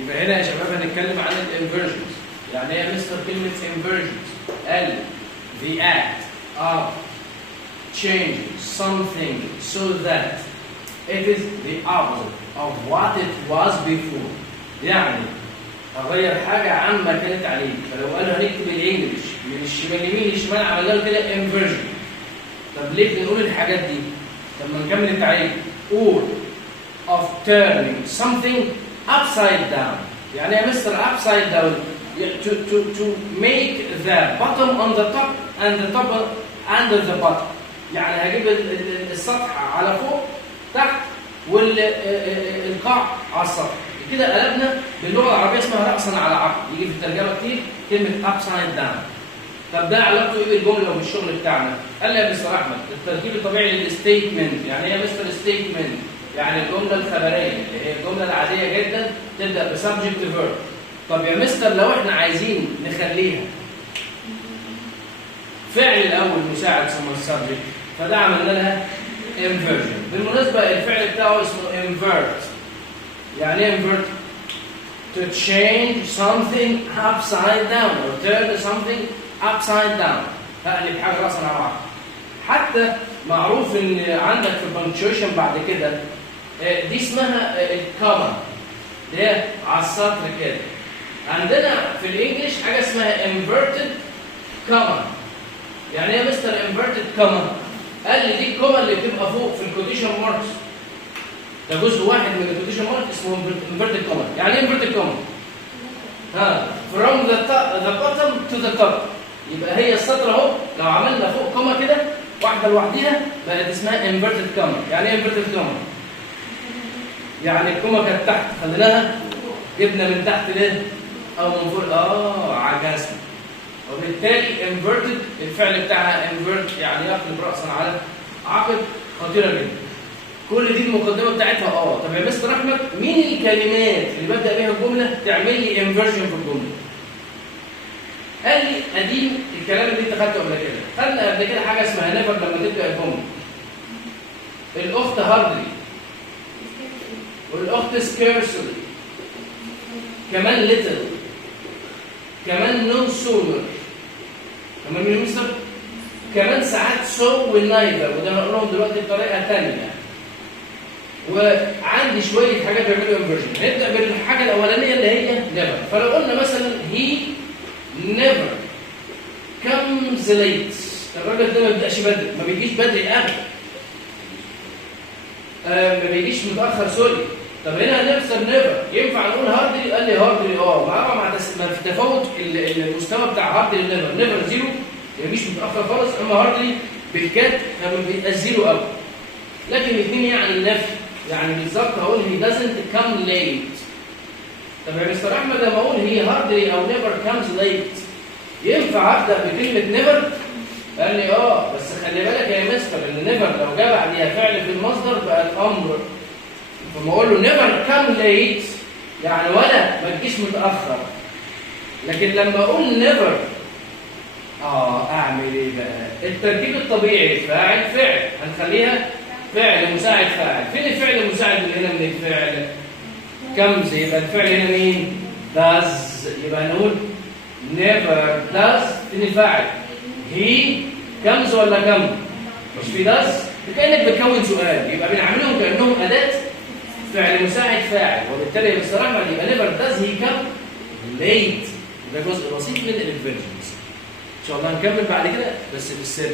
يبقى هنا يا شباب هنتكلم عن الانفرجنز. يعني ايه يا مستر كلمة انفرجنز؟ قال the act of changing something so that it is the opposite of what it was before. يعني اغير حاجة عما كانت عليه. فلو قالوا هنكتب الانجليش من الشمال يمين للشمال عملنا له كده انفرجن. طب ليه بنقول الحاجات دي؟ لما نكمل التعريف or of turning something upside down. يعني يا مستر upside down to make the bottom on the top and the top under the bottom. يعني هجيب السطح على فوق تحت والقاع على السطح. كده قلبنا باللغه العربيه اسمها رأسا على عقب. يجي في الترجمه كتير كلمه upside down. طب ده علاقته ايه بالجمله وبالشغل بتاعنا؟ قال لي يا مستر احمد التركيب الطبيعي للستيتمنت. يعني ايه يا مستر ستيتمنت؟ يعني الجمله الخبريه اللي هي الجمله العاديه جدا تبدا بسبجكت فيرب. طب يا مستر لو احنا عايزين نخليها فعل الاول مساعد ثم السبجكت فده عملنا لها انفيرجن. بالمناسبه الفعل بتاعه اسمه انفيرت. يعني ايه انفيرت؟ to change something upside down or turn something upside down. هقلب حاجه راسا على عقب. حتى معروف ان عندك في البنكتويشن بعد كده دي اسمها الكوما اللي هي على السطر كده. عندنا في الانجليش حاجه اسمها inverted comma. يعني ايه يا مستر inverted comma؟ قال لي دي الكوما اللي بتبقى فوق في الكوتيشن ماركس. ده جزء واحد من الكوتيشن مارك اسمه inverted comma. يعني ايه inverted comma؟ from the bottom to the top. يبقى هي السطر اهو لو عملنا فوق كوما كده واحده لوحديها بقت اسمها inverted comma. يعني ايه inverted comma؟ يعني الكوما كانت تحت خليناها جبنا من تحت ليه؟ او من فوق عكسنا. وبالتالي inverted الفعل بتاعها invert يعني يقلب راسا على عقب. خطيره جدا. كل دي المقدمه بتاعتها. طب يا مستر احمد مين الكلمات اللي ببدا بيها الجمله تعمل لي انفرجن في الجمله؟ قال لي قديم الكلام اللي انت خدته قبل كده. خدنا قبل كده حاجه اسمها نيفر لما تبدا الجمله. الاخت هاردلي والاخت سكيرسلي كمان ليتل كمان نو سونر كمان مين مستر؟ كمان ساعات سو والنايذر وده هنقولهم دلوقتي بطريقه ثانيه. وعندي شويه حاجات بيعملوا انفرجن. نبدا بالحاجه الاولانيه اللي هي نيفر. فلو قلنا مثلا هي نيفر كمز ليت. الراجل ده ما بيبداش بدري، ما بيجيش بدري ابدا. ما بيجيش متاخر سوري. طب هنا نفسر نيفر ينفع نقول هاردلي؟ قال لي هاردلي مع تفاوت المستوى بتاع هاردلي نيفر. نيفر زيرو ما بيجيش متاخر خالص، اما هاردلي بالكاد ما بيبقاش زيرو قوي. لكن الاثنين يعني النفي. يعني بالظبط هقول he doesn't come late. طب يا مستر احمد لما اقول he hardly او never comes late ينفع ابدا بكلمه never؟ قال لي بس خلي بالك يا مستر ان never لو جه بعديها فعل في المصدر بقى الامر. فما اقول له never come late يعني ولا ما تجيش متاخر. لكن لما اقول never اعمل ايه بقى؟ التركيب الطبيعي فاعل فعل هنخليها فعل مساعد فاعل. فين الفعل المساعد اللي هنا من الفعل؟ comes. يبقى الفعل هنا مين؟ does. يبقى نقول never does. فين الفاعل؟ he comes ولا come؟ مش في does؟ كأنك بتكون سؤال. يبقى بنعملهم كأنهم أداة فعل مساعد فاعل. وبالتالي بصراحة يبقى never does he come late. ده جزء بسيط من الانفرجنز. إن شاء الله هنكمل بعد كده بس بالسر.